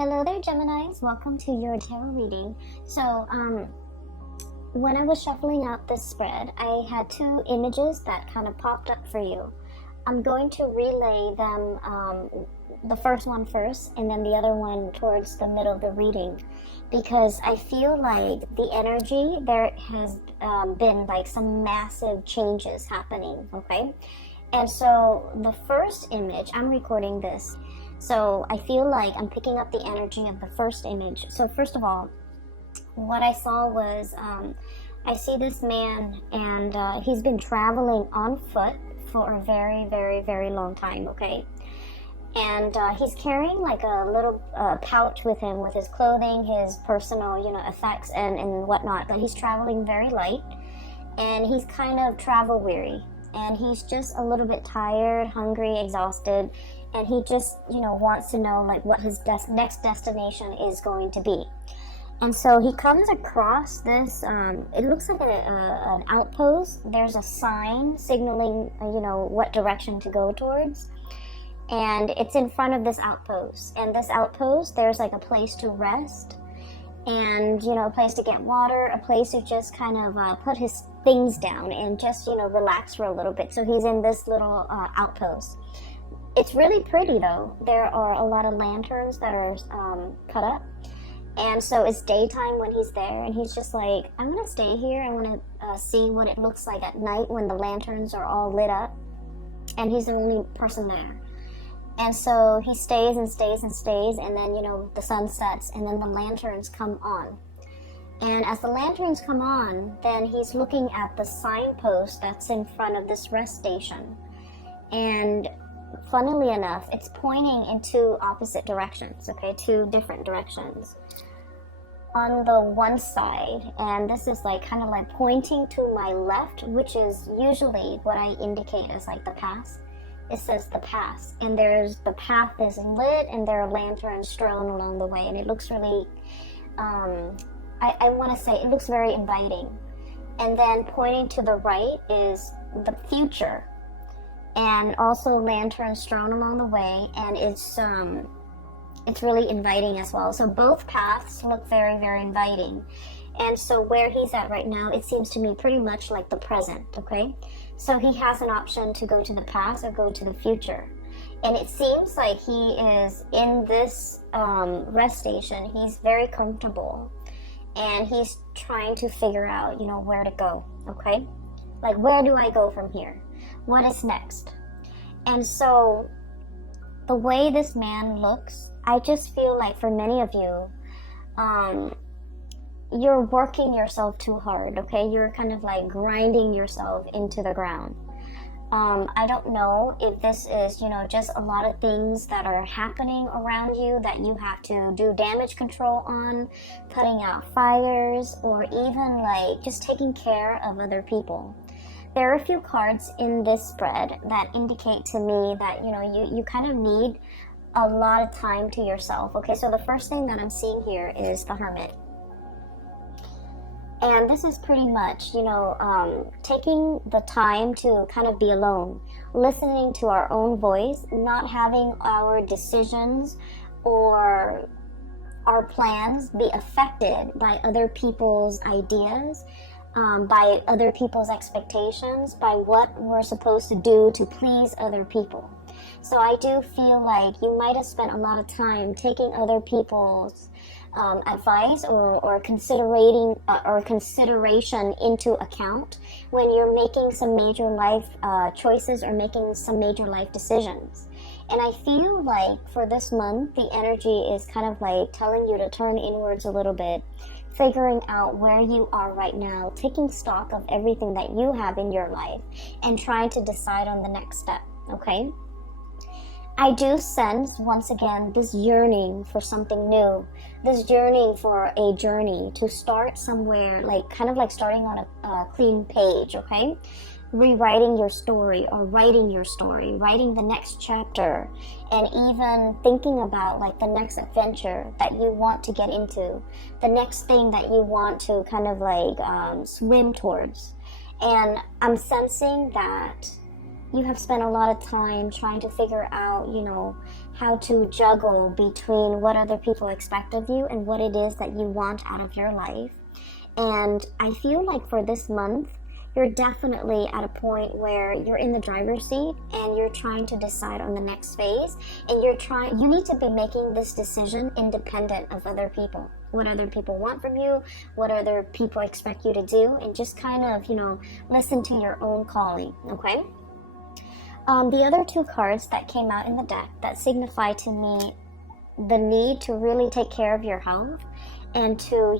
Hello there, Geminis. Welcome to your tarot reading. So, when I was shuffling out this spread, I had two images that kind of popped up for you. I'm going to relay them, the first one first, and then the other one towards the middle of the reading, because I feel like the energy, there has been like some massive changes happening, okay? And so the first image, I'm recording this, so I feel like I'm picking up the energy of the first image. So first of all, what I saw was, I see this man, and he's been traveling on foot for a very, very, very long time, okay? And he's carrying like a little pouch with him with his clothing, his personal, effects and whatnot. But he's traveling very light, and he's kind of travel weary. And he's just a little bit tired, hungry, exhausted. And he just, wants to know like what his next destination is going to be. And so he comes across this, it looks like an outpost. There's a sign signaling, what direction to go towards. And it's in front of this outpost. And this outpost, there's like a place to rest. And, a place to get water, a place to just kind of put his things down and just, relax for a little bit. So he's in this little outpost. It's really pretty though. There are a lot of lanterns that are cut up. And so it's daytime when he's there, and he's just like, I'm going to stay here. I want to see what it looks like at night when the lanterns are all lit up. And he's the only person there. And so he stays and stays and stays, and then, the sun sets, and then the lanterns come on. And as the lanterns come on, then he's looking at the signpost that's in front of this rest station. And funnily enough, it's pointing in two opposite directions, okay, two different directions. On the one side, and this is like kind of like pointing to my left, which is usually what I indicate as like the past. It says the past, and the path is lit, and there are lanterns strewn along the way, and it looks really, I want to say it looks very inviting. And then pointing to the right is the future, and also lanterns strewn along the way, and it's really inviting as well. So both paths look very, very inviting. And so where he's at right now, it seems to me pretty much like the present, okay? So he has an option to go to the past or go to the future. And it seems like he is in this rest station. He's very comfortable. And he's trying to figure out, where to go, okay? Like, where do I go from here? What is next? And so the way this man looks, I just feel like for many of you, you're working yourself too hard, okay? You're kind of like grinding yourself into the ground. I don't know if this is, just a lot of things that are happening around you that you have to do damage control on, putting out fires, or even like just taking care of other people. There are a few cards in this spread that indicate to me that, you kind of need a lot of time to yourself. Okay, so the first thing that I'm seeing here is the Hermit. And this is pretty much, taking the time to kind of be alone, listening to our own voice, not having our decisions or our plans be affected by other people's ideas, by other people's expectations, by what we're supposed to do to please other people. So I do feel like you might have spent a lot of time taking other people's advice or consideration into account when you're making some major life choices or making some major life decisions. And I feel like for this month, the energy is kind of like telling you to turn inwards a little bit, figuring out where you are right now, taking stock of everything that you have in your life, and trying to decide on the next step, okay? I do sense, once again, this yearning for something new, this yearning for a journey to start somewhere, like kind of like starting on a clean page, okay? Rewriting your story or writing your story, writing the next chapter, and even thinking about like the next adventure that you want to get into, the next thing that you want to kind of like swim towards. And I'm sensing that you have spent a lot of time trying to figure out, how to juggle between what other people expect of you and what it is that you want out of your life. And I feel like for this month, you're definitely at a point where you're in the driver's seat and you're trying to decide on the next phase, and you need to be making this decision independent of other people, what other people want from you, what other people expect you to do, and just kind of, listen to your own calling, okay? The other two cards that came out in the deck that signify to me the need to really take care of your health and to,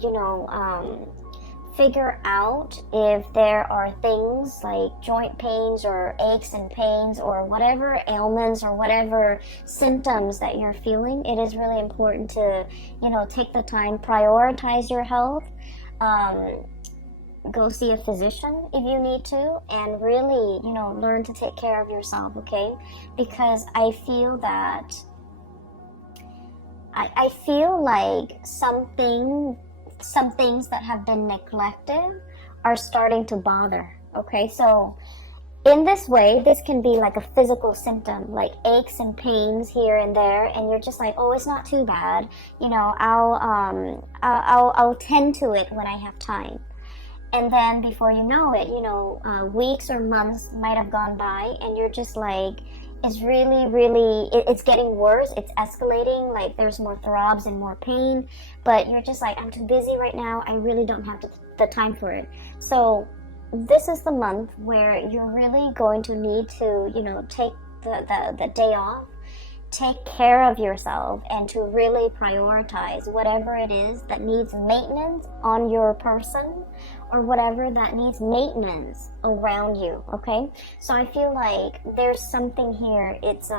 figure out if there are things like joint pains or aches and pains or whatever ailments or whatever symptoms that you're feeling. It is really important to, take the time, prioritize your health, go see a physician if you need to, and really, learn to take care of yourself, okay? Because I feel that I feel like some things that have been neglected are starting to bother, okay? So in this way, this can be like a physical symptom, like aches and pains here and there, and you're just like, oh, it's not too bad, I'll tend to it when I have time. And then before you know it, weeks or months might have gone by, and you're just like, it's really, it's getting worse. It's escalating, like there's more throbs and more pain, but you're just like, I'm too busy right now. I really don't have the time for it. So this is the month where you're really going to need to, take the day off, take care of yourself, and to really prioritize whatever it is that needs maintenance on your person or whatever that needs maintenance around you, okay? So I feel like there's something here. It's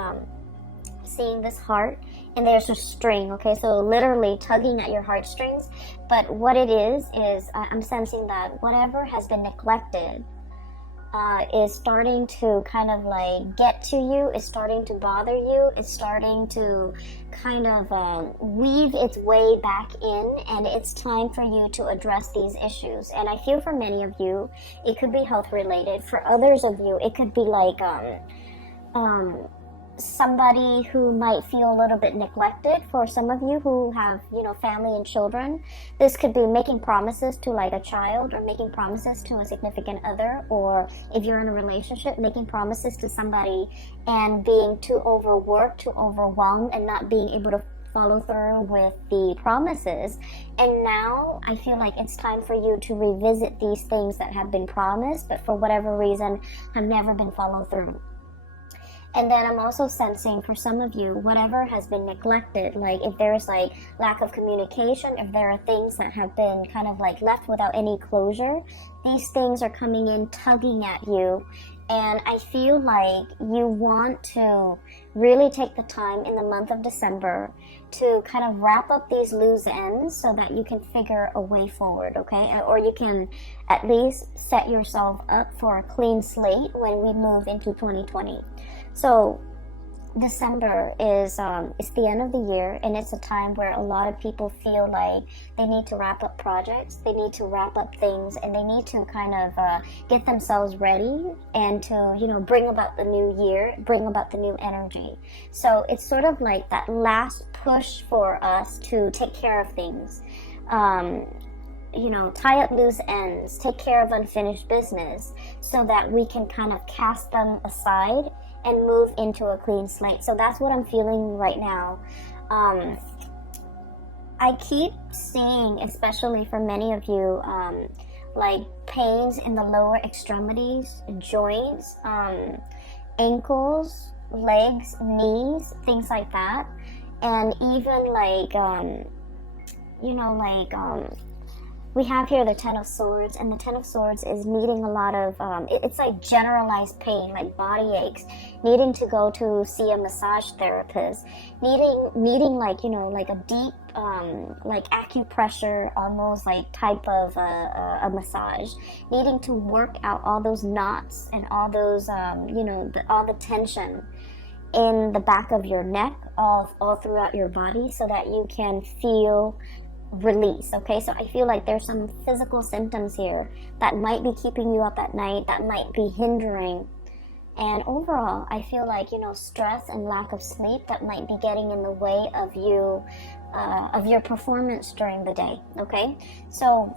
seeing this heart, and there's a string, okay? So literally tugging at your heartstrings. But what it is I'm sensing that whatever has been neglected is starting to kind of like get to you, is starting to bother you, it's starting to kind of weave its way back in, and it's time for you to address these issues. And I feel for many of you, it could be health related. For others of you, it could be like somebody who might feel a little bit neglected. For some of you who have, family and children, this could be making promises to like a child, or making promises to a significant other, or if you're in a relationship, making promises to somebody and being too overworked, too overwhelmed, and not being able to follow through with the promises. And now I feel like it's time for you to revisit these things that have been promised, but for whatever reason have never been followed through. And then I'm also sensing for some of you, whatever has been neglected, like if there's like lack of communication, if there are things that have been kind of like left without any closure, these things are coming in, tugging at you. And I feel like you want to really take the time in the month of December to kind of wrap up these loose ends so that you can figure a way forward, okay? Or you can at least set yourself up for a clean slate when we move into 2020. So December is the end of the year, and it's a time where a lot of people feel like they need to wrap up projects, they need to wrap up things, and they need to kind of get themselves ready and to bring about the new year, bring about the new energy. So it's sort of like that last push for us to take care of things. Tie up loose ends, take care of unfinished business so that we can kind of cast them aside and move into a clean slate. So that's what I'm feeling right now. I keep seeing, especially for many of you, like pains in the lower extremities, joints, ankles, legs, knees, things like that. And even like, we have here the Ten of Swords, and the Ten of Swords is needing a lot of, it's like generalized pain, like body aches, needing to go to see a massage therapist, needing like, like a deep, like acupressure, almost like type of a massage, needing to work out all those knots and all those, all the tension in the back of your neck, all throughout your body, so that you can feel release. Okay, so I feel like there's some physical symptoms here that might be keeping you up at night, that might be hindering And overall, I feel like, you know, stress and lack of sleep that might be getting in the way of you, of your performance during the day, okay? So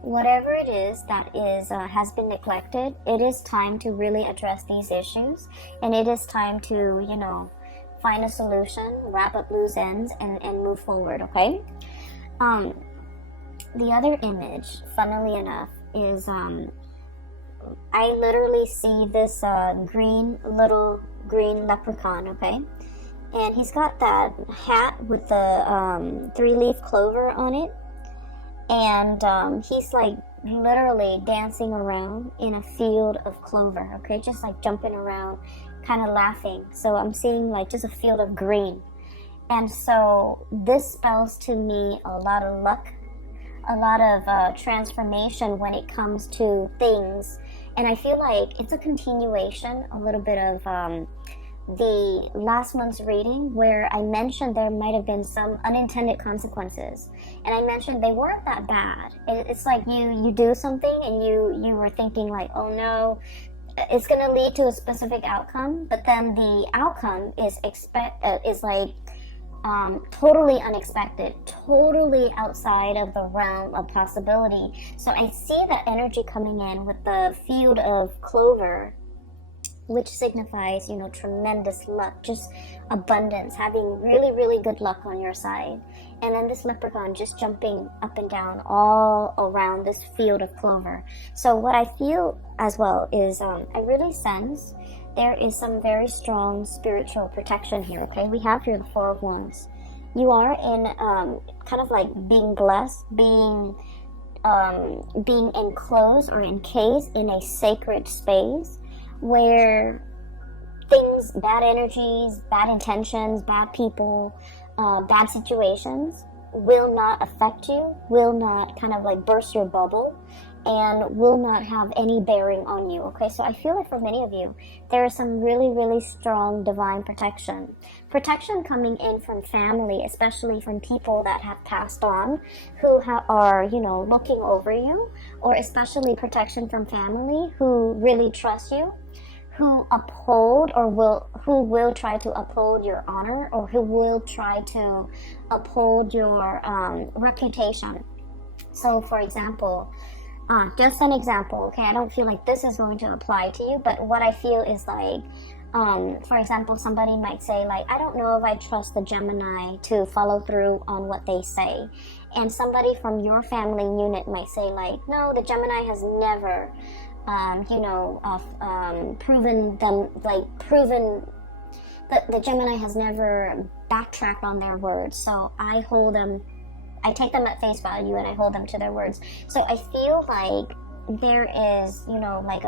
whatever it is that is has been neglected, it is time to really address these issues, and it is time to, you know, find a solution, wrap up loose ends, and move forward, okay? The other image, funnily enough, is I literally see this little green leprechaun, okay? And he's got that hat with the 3-leaf clover on it. And he's like literally dancing around in a field of clover, okay? Just like jumping around, kind of laughing. So I'm seeing like just a field of green. And so this spells to me a lot of luck, a lot of transformation when it comes to things. And I feel like it's a continuation, a little bit of the last month's reading, where I mentioned there might have been some unintended consequences. And I mentioned they weren't that bad. It's like you do something and you were thinking like, oh no, it's going to lead to a specific outcome. But then the outcome is totally unexpected, totally outside of the realm of possibility. So I see that energy coming in with the field of clover, which signifies, you know, tremendous luck, just abundance, having really, really good luck on your side. And then this leprechaun just jumping up and down all around this field of clover. So what I feel as well is I really sense there is some very strong spiritual protection here, okay? We have here the Four of Wands. You are in kind of like being blessed, being enclosed or encased in a sacred space where things, bad energies, bad intentions, bad people, bad situations will not affect you, will not kind of like burst your bubble, and will not have any bearing on you, okay? So I feel like for many of you, there is some really, really strong divine protection. Protection coming in from family, especially from people that have passed on, who are, you know, looking over you, or especially protection from family who really trust you, who uphold who will try to uphold your honor, or who will try to uphold your reputation. So for example, just an example, okay? I don't feel like this is going to apply to you, but what I feel is like, for example, somebody might say like, I don't know if I trust the Gemini to follow through on what they say. And somebody from your family unit might say like, no, the Gemini has never, the Gemini has never backtracked on their words. So I take them at face value and I hold them to their words. So I feel like there is, you know, like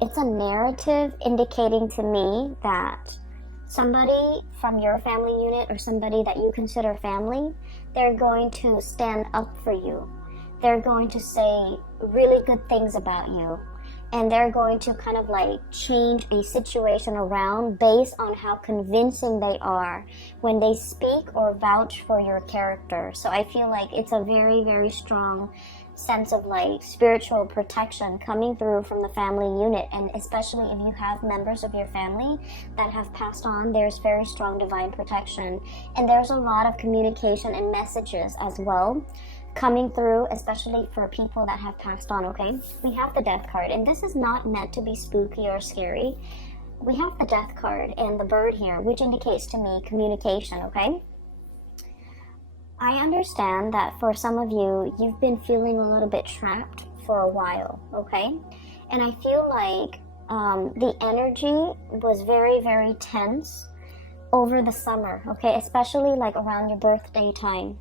it's a narrative indicating to me that somebody from your family unit or somebody that you consider family, they're going to stand up for you. They're going to say really good things about you. And they're going to kind of like change a situation around based on how convincing they are when they speak or vouch for your character. So I feel like it's a very, very strong sense of like spiritual protection coming through from the family unit. And especially if you have members of your family that have passed on, there's very strong divine protection. And there's a lot of communication and messages as well coming through, especially for people that have passed on, okay? We have the Death card, and this is not meant to be spooky or scary. We have the Death card and the bird here, which indicates to me communication, okay? I understand that for some of you, you've been feeling a little bit trapped for a while, okay? And I feel like the energy was very, very tense over the summer, okay? Especially like around your birthday time.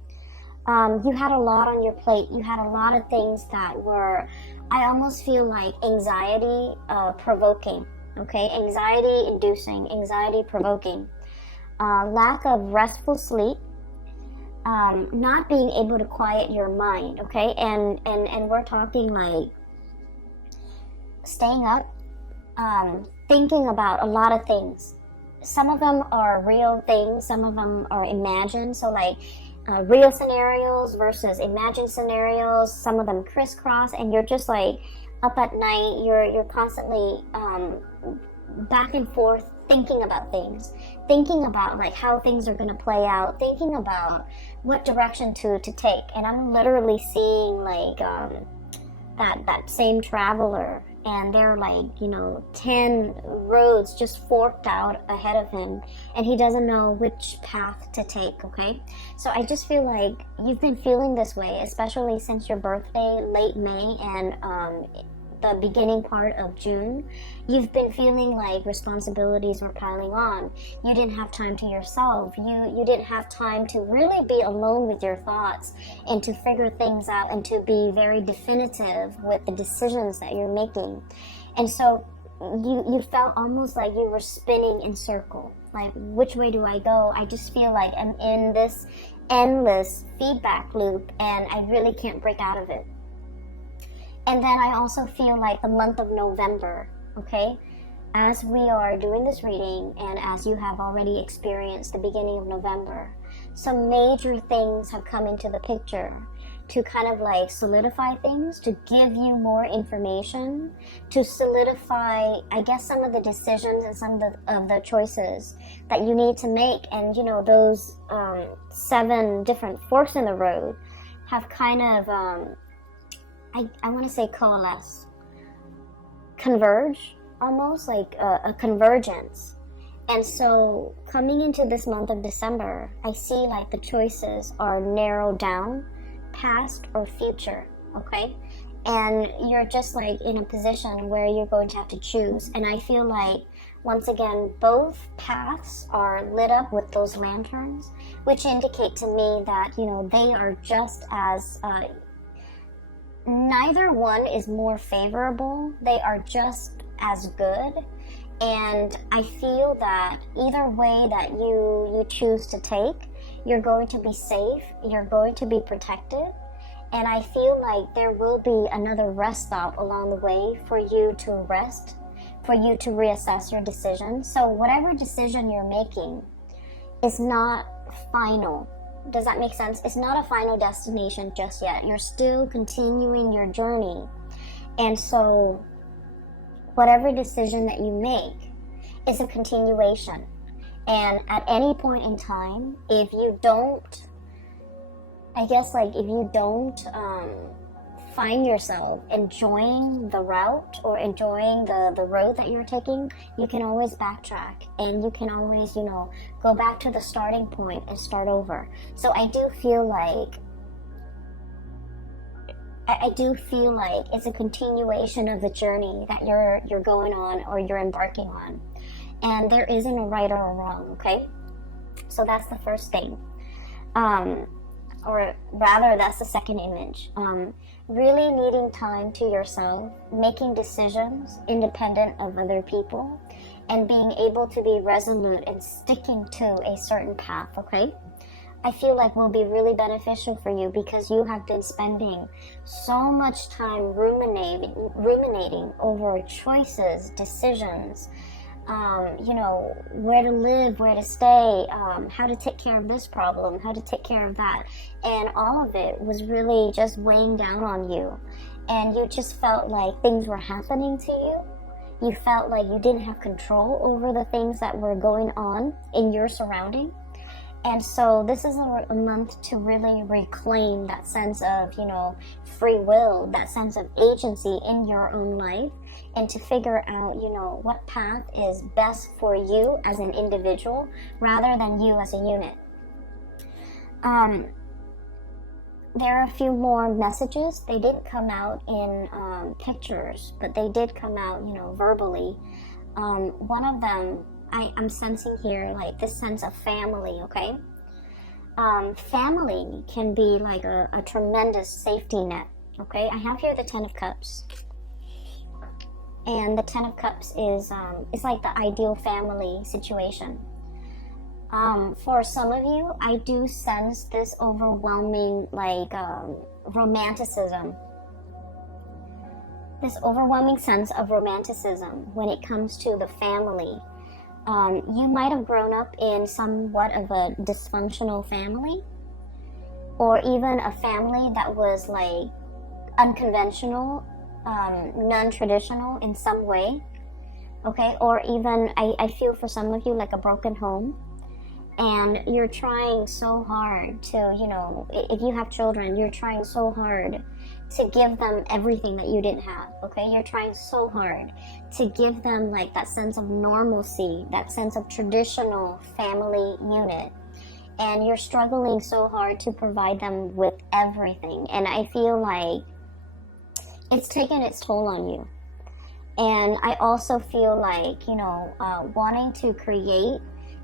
You had a lot on your plate. You had a lot of things that were, I almost feel like anxiety provoking, okay? Anxiety inducing, anxiety provoking. Lack of restful sleep, not being able to quiet your mind, okay? And we're talking like staying up, thinking about a lot of things. Some of them are real things, some of them are imagined, so like real scenarios versus imagined scenarios, some of them crisscross, and you're just like up at night, you're constantly back and forth thinking about things, thinking about like how things are going to play out, thinking about what direction to take. And I'm literally seeing like that same traveler, and they're like, 10 roads just forked out ahead of him, and he doesn't know which path to take. Okay, so I just feel like you've been feeling this way, especially since your birthday, late May, and the beginning part of June. You've been feeling like responsibilities were piling on. You didn't have time to yourself. You didn't have time to really be alone with your thoughts and to figure things out and to be very definitive with the decisions that you're making. And so you felt almost like you were spinning in circle. Like, which way do I go? I just feel like I'm in this endless feedback loop and I really can't break out of it. And then I also feel like the month of November, okay, as we are doing this reading and as you have already experienced the beginning of November, some major things have come into the picture to kind of like solidify things, to give you more information, to solidify, I guess, some of the decisions and some of the choices that you need to make. And, those 7 different forks in the road have kind of... I want to say coalesce, converge, almost like a convergence. And so coming into this month of December, I see like the choices are narrowed down, past or future, okay? And you're just like in a position where you're going to have to choose. And I feel like, once again, both paths are lit up with those lanterns, which indicate to me that, they are just as... neither one is more favorable. They are just as good. And I feel that either way that you choose to take, you're going to be safe, you're going to be protected. And I feel like there will be another rest stop along the way for you to rest, for you to reassess your decision. So whatever decision you're making is not final. Does that make sense? It's not a final destination just yet. You're still continuing your journey. And so whatever decision that you make is a continuation. And at any point in time, if you don't, find yourself enjoying the route or enjoying the road that you're taking, you can always backtrack and you can always, go back to the starting point and start over. So I do feel like it's a continuation of the journey that you're going on or you're embarking on. And there isn't a right or a wrong, okay? So that's the first thing. Or rather, that's the second image. Really needing time to yourself, making decisions independent of other people, and being able to be resolute and sticking to a certain path, okay? I feel like will be really beneficial for you because you have been spending so much time ruminating over choices, decisions, where to live, where to stay, how to take care of this problem, how to take care of that. And all of it was really just weighing down on you. And you just felt like things were happening to you. You felt like you didn't have control over the things that were going on in your surrounding. And so this is a month to really reclaim that sense of, free will, that sense of agency in your own life, and to figure out, what path is best for you as an individual rather than you as a unit. There are a few more messages. They didn't come out in pictures, but they did come out, verbally. One of them, I'm sensing here like this sense of family, okay? Family can be like a tremendous safety net, okay? I have here the 10 of Cups. And the 10 of Cups is like the ideal family situation. For some of you, I do sense this overwhelming romanticism. This overwhelming sense of romanticism when it comes to the family. You might have grown up in somewhat of a dysfunctional family, or even a family that was like unconventional non-traditional in some way, okay? Or even, I feel for some of you like a broken home, and you're trying so hard to, you know, if you have children, you're trying so hard to give them everything that you didn't have, okay? You're trying so hard to give them like that sense of normalcy, that sense of traditional family unit, and you're struggling so hard to provide them with everything. And I feel like it's taken its toll on you. And I also feel like, you know, wanting to create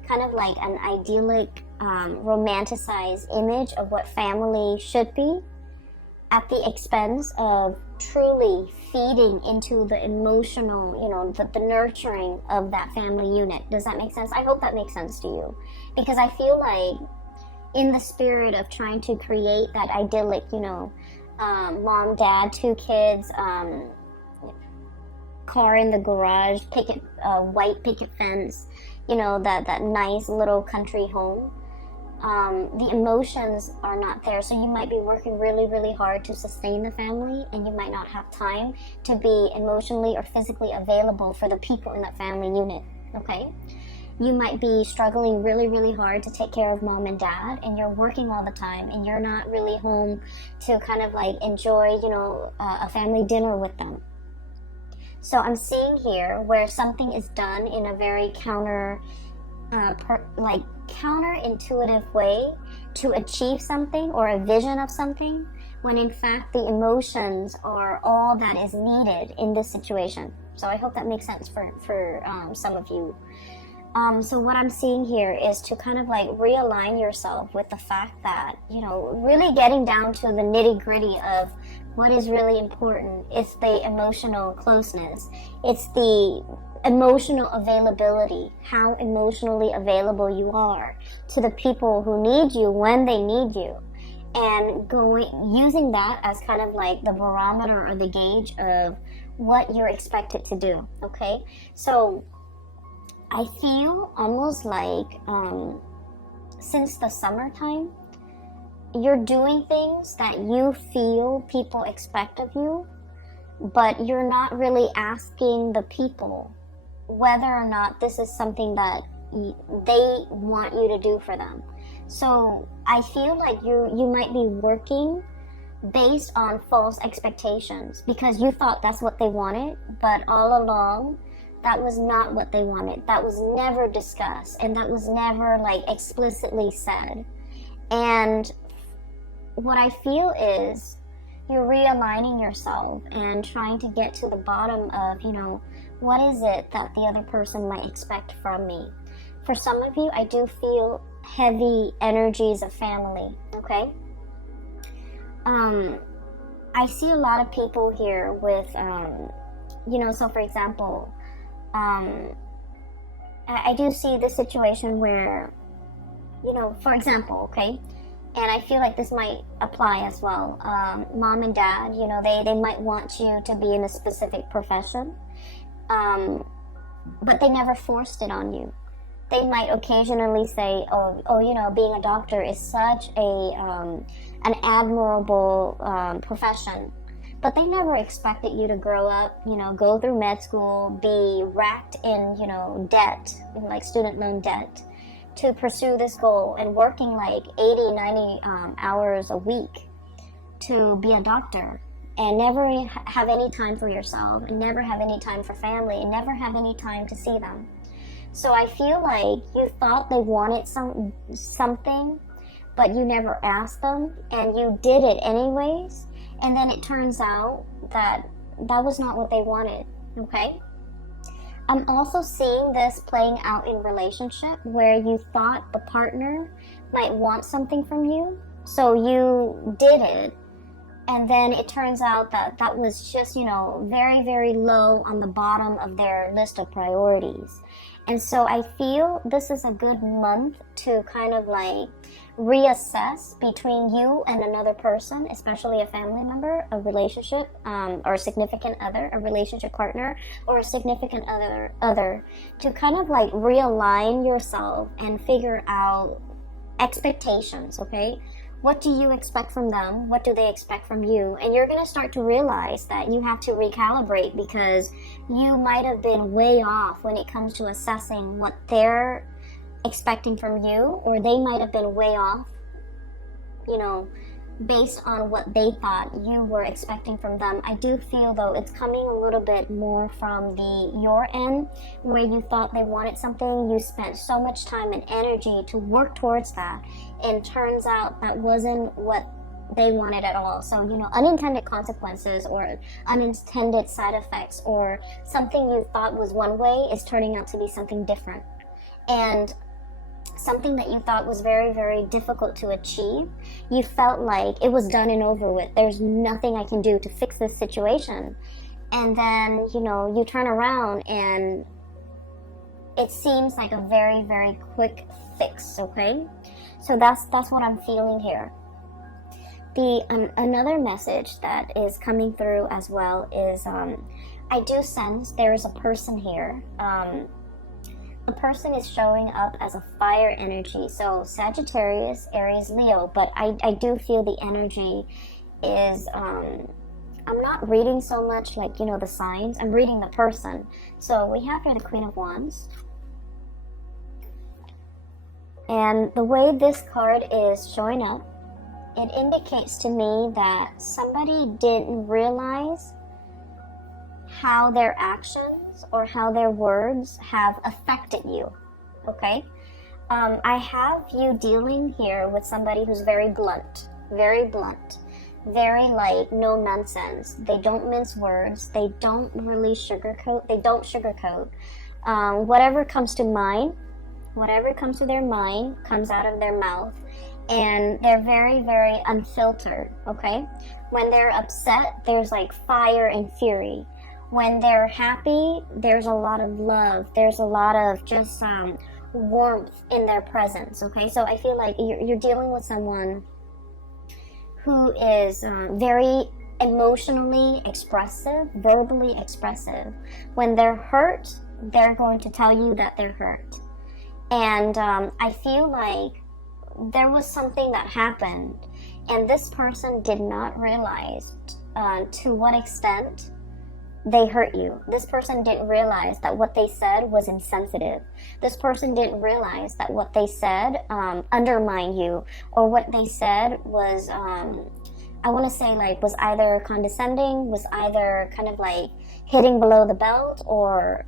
kind of like an idyllic, romanticized image of what family should be at the expense of truly feeding into the emotional, you know, the nurturing of that family unit. Does that make sense? I hope that makes sense to you. Because I feel like in the spirit of trying to create that idyllic, you know, mom, dad, 2 kids, car in the garage, white picket fence, you know, that nice little country home, the emotions are not there. So you might be working really, really hard to sustain the family, and you might not have time to be emotionally or physically available for the people in that family unit, okay? You might be struggling really, really hard to take care of mom and dad, and you're working all the time, and you're not really home to kind of like enjoy, you know, a family dinner with them. So I'm seeing here where something is done in a very counterintuitive way to achieve something or a vision of something, when in fact the emotions are all that is needed in this situation. So I hope that makes sense for some of you. So what I'm seeing here is to kind of like realign yourself with the fact that, you know, really getting down to the nitty-gritty of what is really important. It's the emotional closeness. It's the emotional availability, how emotionally available you are to the people who need you when they need you, and using that as kind of like the barometer or the gauge of what you're expected to do, okay? So I feel almost like since the summertime, you're doing things that you feel people expect of you, but you're not really asking the people whether or not this is something that they want you to do for them. So I feel like you might be working based on false expectations because you thought that's what they wanted, but all along that was not what they wanted. That was never discussed, and that was never like explicitly said. And what I feel is you're realigning yourself and trying to get to the bottom of, you know, what is it that the other person might expect from me. For some of you, I do feel heavy energies of family, okay? I see a lot of people here with, you know, so for example, I do see this situation where, you know, for example, okay, and I feel like this might apply as well. Mom and dad, you know, they might want you to be in a specific profession, but they never forced it on you. They might occasionally say, oh, you know, being a doctor is such an admirable profession. But they never expected you to grow up, you know, go through med school, be racked in, you know, debt, like student loan debt, to pursue this goal and working like 80, 90 hours a week to be a doctor, and never have any time for yourself, and never have any time for family, and never have any time to see them. So I feel like you thought they wanted something, but you never asked them, and you did it anyways. And then it turns out that that was not what they wanted, okay? I'm also seeing this playing out in relationship where you thought the partner might want something from you, so you did it, and then it turns out that that was just, you know, very, very low on the bottom of their list of priorities. And so I feel this is a good month to kind of like reassess between you and another person, especially a family member, a relationship, or a significant other, a relationship partner, or a significant other, to kind of like realign yourself and figure out expectations, okay? What do you expect from them? What do they expect from you? And you're going to start to realize that you have to recalibrate, because you might have been way off when it comes to assessing what they're expecting from you, or they might have been way off, you know, based on what they thought you were expecting from them. I do feel, though, it's coming a little bit more from your end, where you thought they wanted something, you spent so much time and energy to work towards that, and turns out that wasn't what they wanted at all. So, you know, unintended consequences or unintended side effects, or something you thought was one way is turning out to be something different. And something that you thought was very, very difficult to achieve, you felt like it was done and over with. There's nothing I can do to fix this situation. And then, you know, you turn around and it seems like a very, very quick fix, okay? So that's what I'm feeling here. The another message that is coming through as well is I do sense there is a person here. A person is showing up as a fire energy, so Sagittarius, Aries, Leo, but I do feel the energy is, I'm not reading so much like, you know, the signs, I'm reading the person. So we have here the Queen of Wands. And the way this card is showing up, it indicates to me that somebody didn't realize how their actions or how their words have affected you, okay? I have you dealing here with somebody who's very blunt, very like no nonsense. They don't mince words. They don't really sugarcoat. Whatever comes to mind, whatever comes to their mind comes out of their mouth, and they're very, very unfiltered, okay? When they're upset, there's like fire and fury. When they're happy, there's a lot of love. There's a lot of just warmth in their presence, okay? So I feel like you're dealing with someone who is very emotionally expressive, verbally expressive. When they're hurt, they're going to tell you that they're hurt. And I feel like there was something that happened, and this person did not realize to what extent they hurt you. This person didn't realize that what they said was insensitive. This person didn't realize that what they said undermined you, or what they said was, I want to say, like, was either condescending, was either kind of like hitting below the belt, or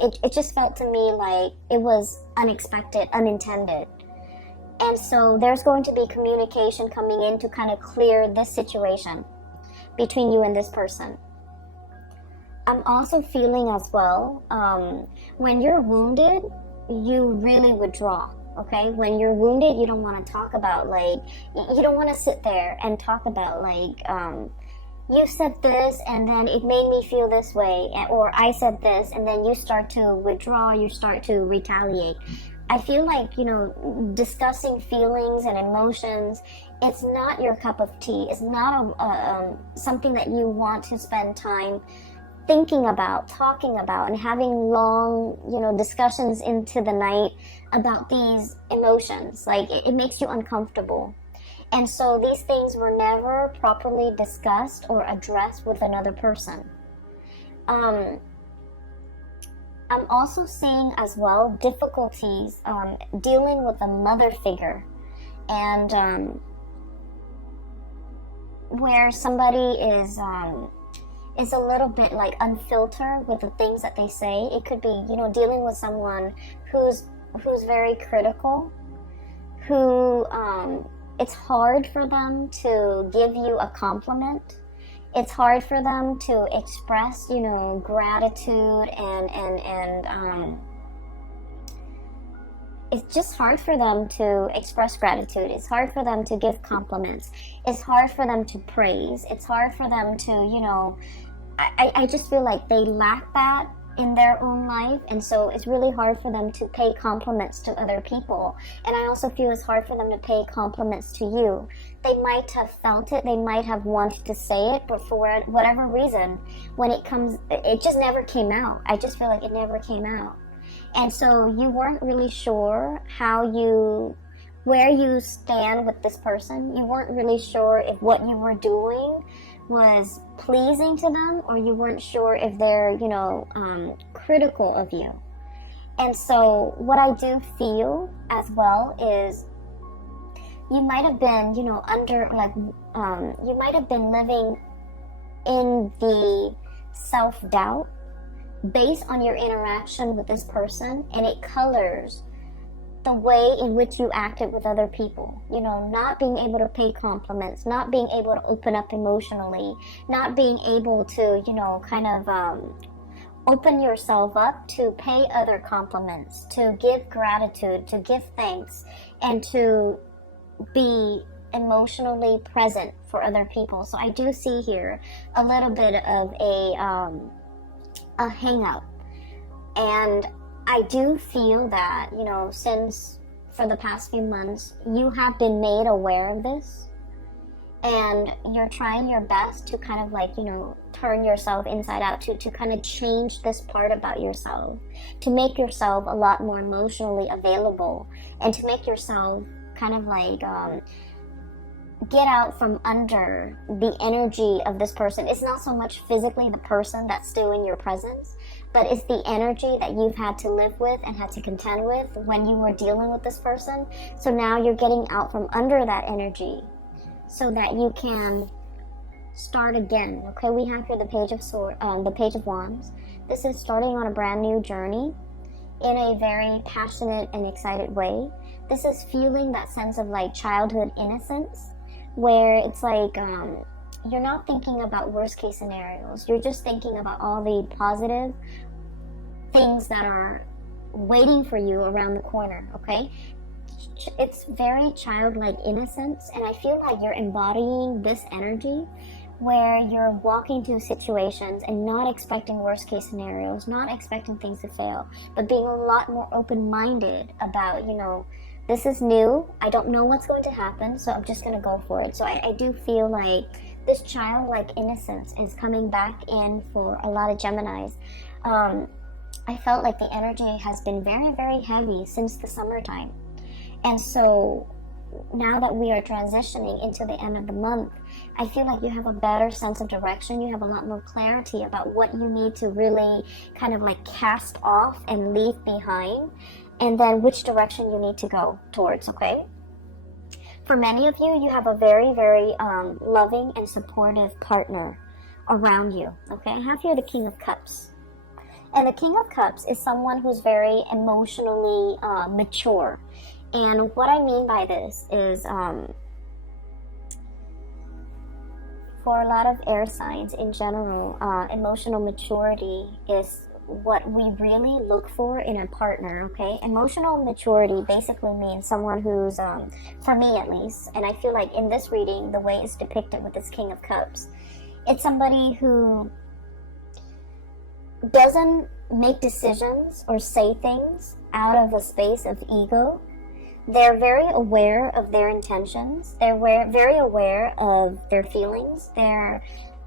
it just felt to me like it was unexpected, unintended. And so there's going to be communication coming in to kind of clear this situation between you and this person. I'm also feeling as well, when you're wounded, you really withdraw, okay? When you're wounded, you don't want to talk about, like, you don't want to sit there and talk about, like, you said this and then it made me feel this way, or I said this, and then you start to withdraw, you start to retaliate. I feel like, you know, discussing feelings and emotions, it's not your cup of tea. It's not something that you want to spend time thinking about, talking about, and having long, you know, discussions into the night about these emotions. Like, it makes you uncomfortable. And so these things were never properly discussed or addressed with another person. I'm also seeing as well difficulties dealing with a mother figure, and where somebody is a little bit like unfiltered with the things that they say. It could be, you know, dealing with someone who's very critical, who it's hard for them to give you a compliment. It's hard for them to express, you know, gratitude, and it's just hard for them to express gratitude. It's hard for them to give compliments. It's hard for them to praise. It's hard for them to, you know, I just feel like they lack that in their own life, and so it's really hard for them to pay compliments to other people. And I also feel it's hard for them to pay compliments to you. They might have felt it, they might have wanted to say it, but for whatever reason, when it comes, it just never came out. I just feel like it never came out. And so you weren't really sure how you where you stand with this person. You weren't really sure if what you were doing was pleasing to them, or you weren't sure if they're, critical of you. And so what I do feel as well is you might have been, you might have been living in the self-doubt based on your interaction with this person, and it colors the way in which you acted with other people. Not being able to pay compliments, not being able to open up emotionally, not being able to, open yourself up to pay other compliments, to give gratitude, to give thanks, and to be emotionally present for other people. So I do see here a little bit of a hang up. And I do feel that, since for the past few months, you have been made aware of this, and you're trying your best to turn yourself inside out, to kind of change this part about yourself, to make yourself a lot more emotionally available, and to make yourself get out from under the energy of this person. It's not so much physically the person that's still in your presence, but it's the energy that you've had to live with and had to contend with when you were dealing with this person. So now you're getting out from under that energy so that you can start again. Okay, we have here the Page of Wands. This is starting on a brand new journey in a very passionate and excited way. This is feeling that sense of childhood innocence, where it's you're not thinking about worst case scenarios. You're just thinking about all the positive things that are waiting for you around the corner, okay? It's very childlike innocence, and I feel like you're embodying this energy where you're walking through situations and not expecting worst case scenarios, not expecting things to fail, but being a lot more open-minded about, this is new, I don't know what's going to happen, so I'm just going to go for it. So I do feel like this childlike innocence is coming back in for a lot of Geminis. I felt like the energy has been very, very heavy since the summertime. And so now that we are transitioning into the end of the month, I feel like you have a better sense of direction. You have a lot more clarity about what you need to really cast off and leave behind, and then which direction you need to go towards, okay? For many of you, you have a very, very loving and supportive partner around you, okay? I have here the King of Cups. And the King of Cups is someone who's very emotionally mature. And what I mean by this is, for a lot of air signs in general, emotional maturity is what we really look for in a partner, okay? Emotional maturity basically means someone who's, for me at least, and I feel like in this reading, the way it's depicted with this King of Cups, it's somebody who doesn't make decisions or say things out of a space of ego. They're very aware of their intentions. They're very aware of their feelings. They're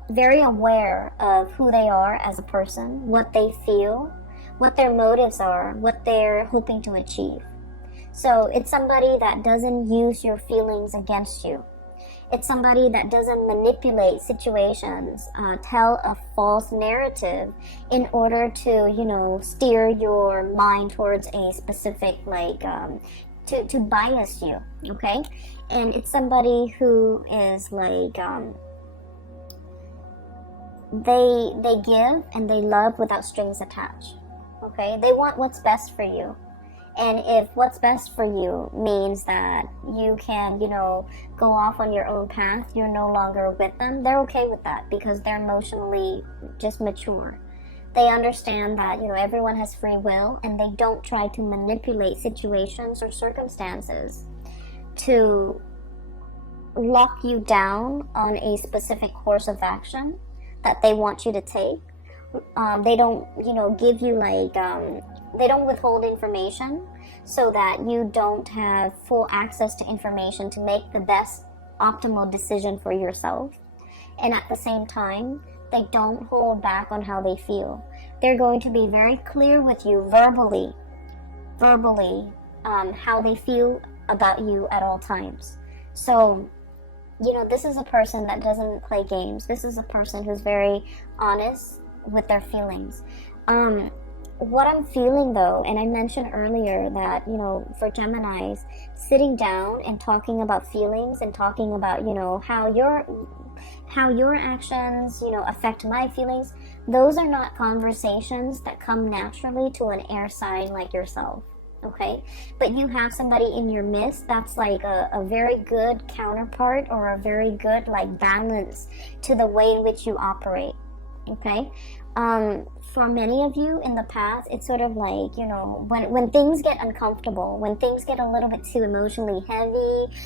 very aware of who they are as a person, what they feel, what their motives are, what they're hoping to achieve. So it's somebody that doesn't use your feelings against you. It's somebody that doesn't manipulate situations, tell a false narrative in order to, steer your mind towards a specific, to bias you, okay? And it's somebody who is they give and they love without strings attached, okay? They want what's best for you. And if what's best for you means that you can, go off on your own path, you're no longer with them, they're okay with that because they're emotionally just mature. They understand that, everyone has free will, and they don't try to manipulate situations or circumstances to lock you down on a specific course of action that they want you to take. They don't, give you they don't withhold information so that you don't have full access to information to make the best optimal decision for yourself. And at the same time, they don't hold back on how they feel. They're going to be very clear with you verbally, how they feel about you at all times. So, you know, this is a person that doesn't play games. This is a person who's very honest with their feelings. What I'm feeling though, and I mentioned earlier that, you know, for Geminis, sitting down and talking about feelings and talking about, you know, how your actions, you know, affect my feelings, those are not conversations that come naturally to an air sign like yourself. Okay, but you have somebody in your midst that's like a very good counterpart, or a very good like balance to the way in which you operate. Okay, for many of you in the past, it's sort of like, you know, when things get uncomfortable, when things get a little bit too emotionally heavy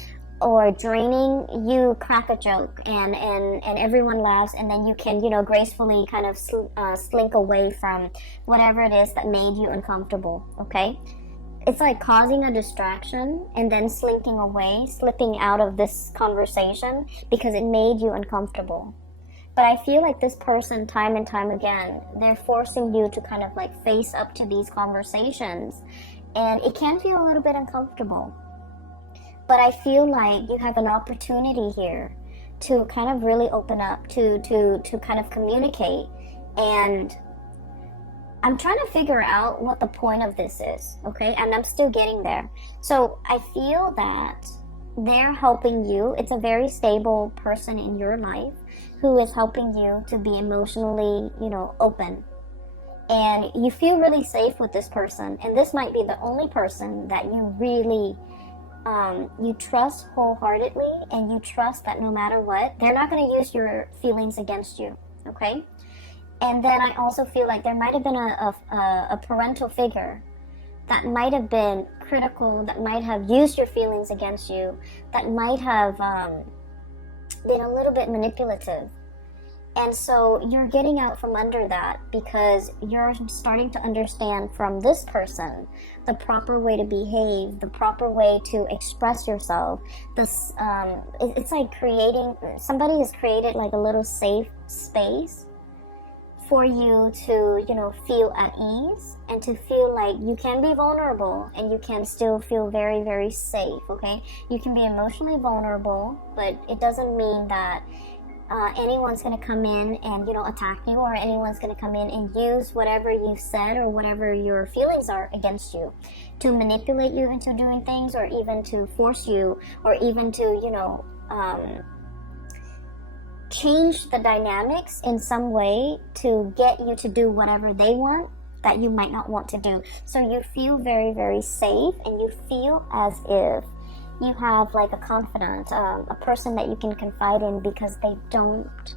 or draining, you crack a joke and everyone laughs, and then you can, you know, gracefully kind of slink away from whatever it is that made you uncomfortable. Okay, it's like causing a distraction and then slinking away, slipping out of this conversation because it made you uncomfortable. But I feel like this person, time and time again, they're forcing you to kind of like face up to these conversations, and it can feel a little bit uncomfortable. But I feel like you have an opportunity here to kind of really open up, to kind of communicate. And I'm trying to figure out what the point of this is, okay? And I'm still getting there. So I feel that they're helping you. It's a very stable person in your life who is helping you to be emotionally, you know, open. And you feel really safe with this person. And this might be the only person that you really, you trust wholeheartedly, and you trust that no matter what, they're not going to use your feelings against you, okay? And then I also feel like there might have been a parental figure that might have been critical, that might have used your feelings against you, that might have been a little bit manipulative. And so you're getting out from under that because you're starting to understand from this person the proper way to behave, the proper way to express yourself. This, it's like somebody has created like a little safe space for you to, you know, feel at ease and to feel like you can be vulnerable and you can still feel very, very safe, okay? You can be emotionally vulnerable, but it doesn't mean that anyone's going to come in and, you know, attack you, or anyone's going to come in and use whatever you've said or whatever your feelings are against you to manipulate you into doing things, or even to force you, or even to, you know, change the dynamics in some way to get you to do whatever they want that you might not want to do. So you feel very, very safe, and you feel as if you have like a confidant, a person that you can confide in, because they don't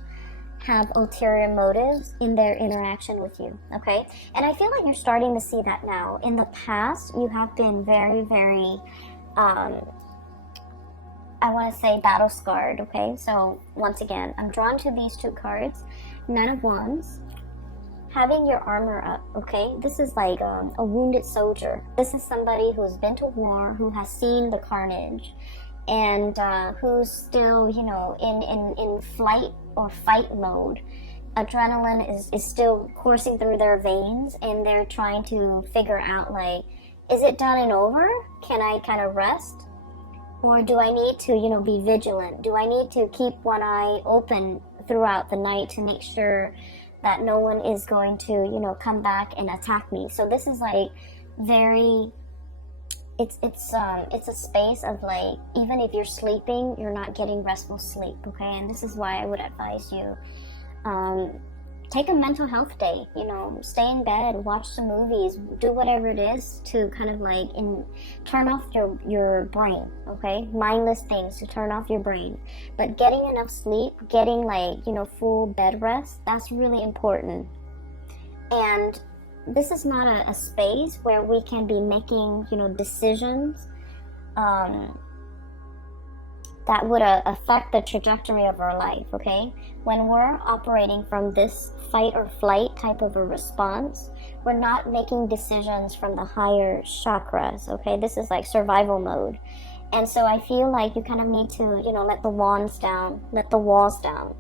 have ulterior motives in their interaction with you, okay? And I feel like you're starting to see that now. In the past, you have been very, very, I want to say battle scarred, okay? So once again, I'm drawn to these two cards. Nine of Wands, having your armor up, okay? This is like a wounded soldier. This is somebody who's been to war, who has seen the carnage, and who's still, you know, in flight or fight mode. Adrenaline is still coursing through their veins, and they're trying to figure out, like, is it done and over? Can I kind of rest? Or do I need to, you know, be vigilant? Do I need to keep one eye open throughout the night to make sure that no one is going to, you know, come back and attack me? So this is like very, it's a space of like, even if you're sleeping, you're not getting restful sleep, okay? And this is why I would advise you, take a mental health day, you know, stay in bed, watch some movies, do whatever it is to kind of like turn off your brain, okay? Mindless things to turn off your brain. But getting enough sleep, getting like, you know, full bed rest, that's really important. And this is not a space where we can be making, you know, decisions that would affect the trajectory of our life, okay? When we're operating from this fight or flight type of a response, we're not making decisions from the higher chakras, okay? This is like survival mode. And so I feel like you kind of need to, you know, let the wands down, let the walls down,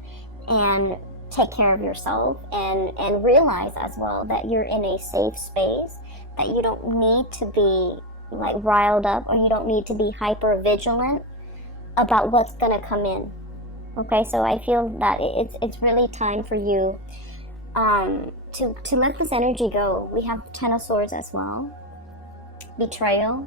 and take care of yourself, and realize as well that you're in a safe space, that you don't need to be like riled up, or you don't need to be hyper vigilant about what's gonna come in. Okay, so I feel that it's really time for you to let this energy go. We have Ten of Swords as well, betrayal,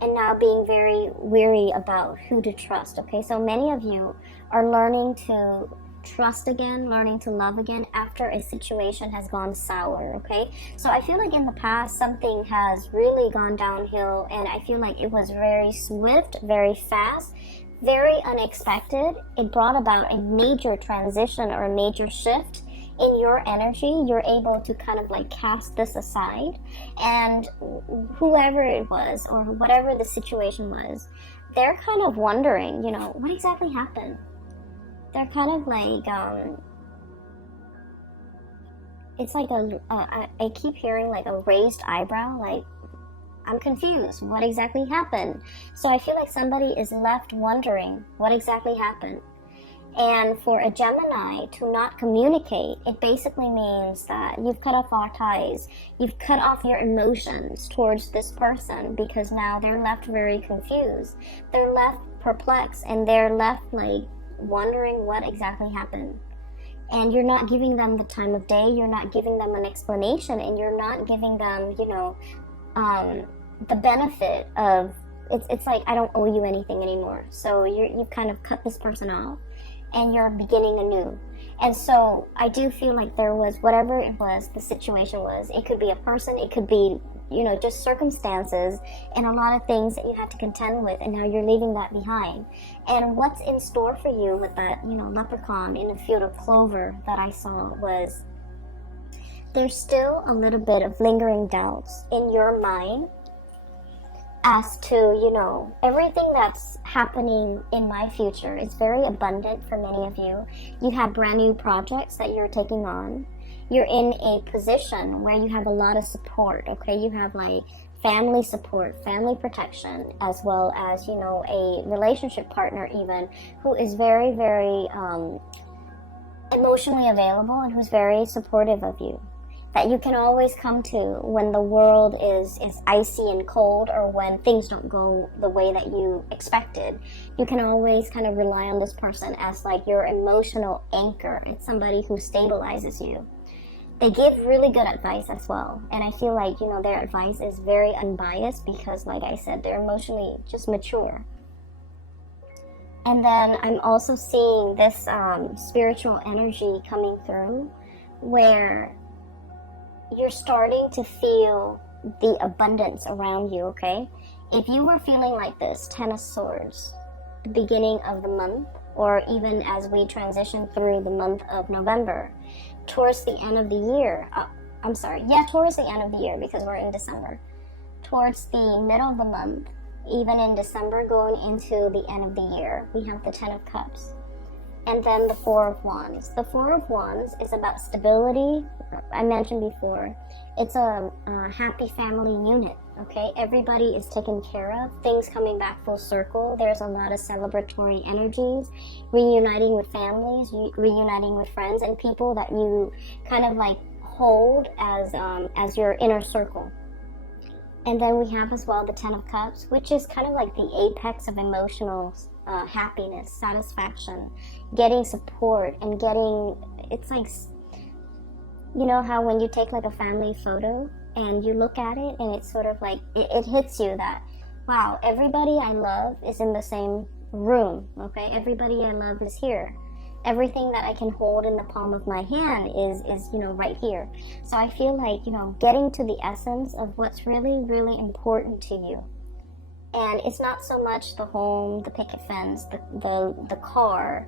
and now being very weary about who to trust. Okay, so many of you are learning to trust again, learning to love again after a situation has gone sour. Okay, so I feel like in the past something has really gone downhill, and I feel like it was very swift, very fast, very unexpected. It brought about a major transition or a major shift in your energy. You're able to kind of like cast this aside, and whoever it was or whatever the situation was, they're kind of wondering, you know, what exactly happened. They're kind of like, it's like I keep hearing like a raised eyebrow, like, I'm confused, what exactly happened? So I feel like somebody is left wondering what exactly happened. And for a Gemini to not communicate, it basically means that you've cut off all ties. You've cut off your emotions towards this person, because now they're left very confused. They're left perplexed, and they're left like wondering what exactly happened. And you're not giving them the time of day, you're not giving them an explanation, and you're not giving them, you know, the benefit of, it's like, I don't owe you anything anymore. So you've kind of cut this person off, and you're beginning anew. And so I do feel like there was, whatever it was, the situation was, it could be a person, it could be, you know, just circumstances and a lot of things that you had to contend with, and now you're leaving that behind. And what's in store for you with that, you know, leprechaun in a field of clover that I saw was, there's still a little bit of lingering doubts in your mind as to, you know, everything that's happening in my future is very abundant for many of you. You have brand new projects that you're taking on. You're in a position where you have a lot of support, okay? You have like family support, family protection, as well as, you know, a relationship partner even, who is very, very emotionally available and who's very supportive of you, that you can always come to when the world is icy and cold, or when things don't go the way that you expected. You can always kind of rely on this person as like your emotional anchor. It's somebody who stabilizes you. They give really good advice as well, and I feel like, you know, their advice is very unbiased because, like I said, they're emotionally just mature. And then I'm also seeing this spiritual energy coming through, where you're starting to feel the abundance around you, okay? If you were feeling like this, Ten of Swords, the beginning of the month, or even as we transition through the month of November, towards the end of the year, towards the end of the year, because we're in December, towards the middle of the month, even in December going into the end of the year, we have the Ten of Cups. And then the Four of Wands. The Four of Wands is about stability. I mentioned before, it's a happy family unit, okay? Everybody is taken care of, things coming back full circle. There's a lot of celebratory energies, reuniting with families, reuniting with friends, and people that you kind of like hold as your inner circle. And then we have as well the Ten of Cups, which is kind of like the apex of emotional happiness, satisfaction, getting support, and getting, it's like, you know how when you take like a family photo and you look at it and it's sort of like, it hits you that, wow, everybody I love is in the same room, okay? Everybody I love is here. Everything that I can hold in the palm of my hand is, you know, right here. So I feel like, you know, getting to the essence of what's really, really important to you. And it's not so much the home, the picket fence, the car,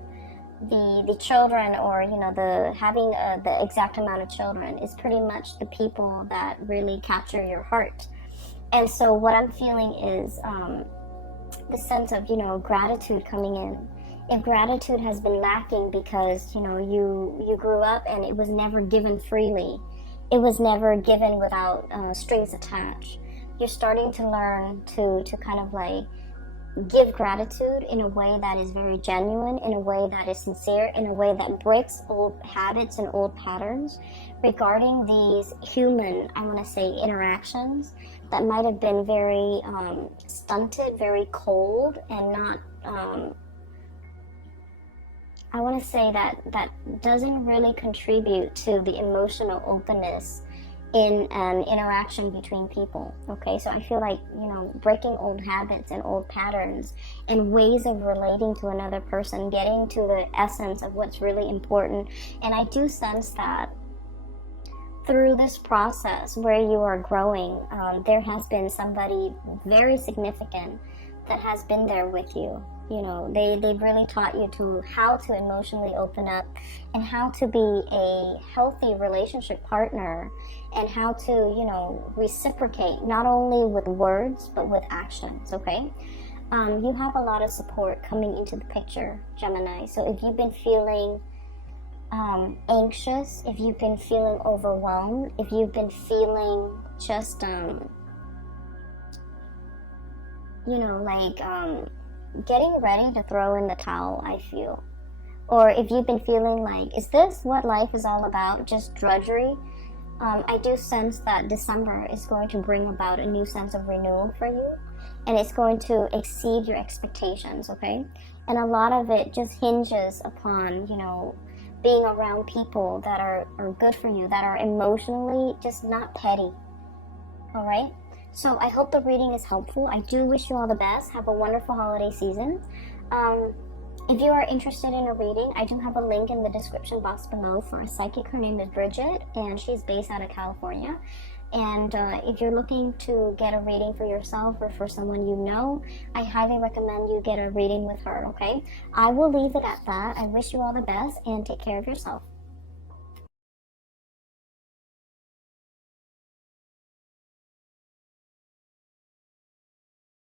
the children, or, you know, the having the exact amount of children. Is pretty much the people that really capture your heart. And so what I'm feeling is the sense of, you know, gratitude coming in. If gratitude has been lacking because, you know, you grew up and it was never given freely, it was never given without strings attached, you're starting to learn to kind of like give gratitude in a way that is very genuine, in a way that is sincere, in a way that breaks old habits and old patterns regarding these human, I want to say, interactions that might have been very stunted, very cold, and not, I want to say that doesn't really contribute to the emotional openness in an interaction between people. Okay, so I feel like, you know, breaking old habits and old patterns and ways of relating to another person, getting to the essence of what's really important. And I do sense that through this process where you are growing, there has been somebody very significant that has been there with you. You know, they've really taught you to how to emotionally open up and how to be a healthy relationship partner, and how to, you know, reciprocate not only with words but with actions. Okay, you have a lot of support coming into the picture, Gemini. So if you've been feeling anxious, if you've been feeling overwhelmed, if you've been feeling just you know, like getting ready to throw in the towel, I feel. Or if you've been feeling like, is this what life is all about, just drudgery? I do sense that December is going to bring about a new sense of renewal for you, and it's going to exceed your expectations, okay? And a lot of it just hinges upon, you know, being around people that are good for you, that are emotionally just not petty, all right? So I hope the reading is helpful. I do wish you all the best. Have a wonderful holiday season. If you are interested in a reading, I do have a link in the description box below for a psychic. Her name is Bridget, and she's based out of California. And if you're looking to get a reading for yourself or for someone you know, I highly recommend you get a reading with her, okay? I will leave it at that. I wish you all the best, and take care of yourself.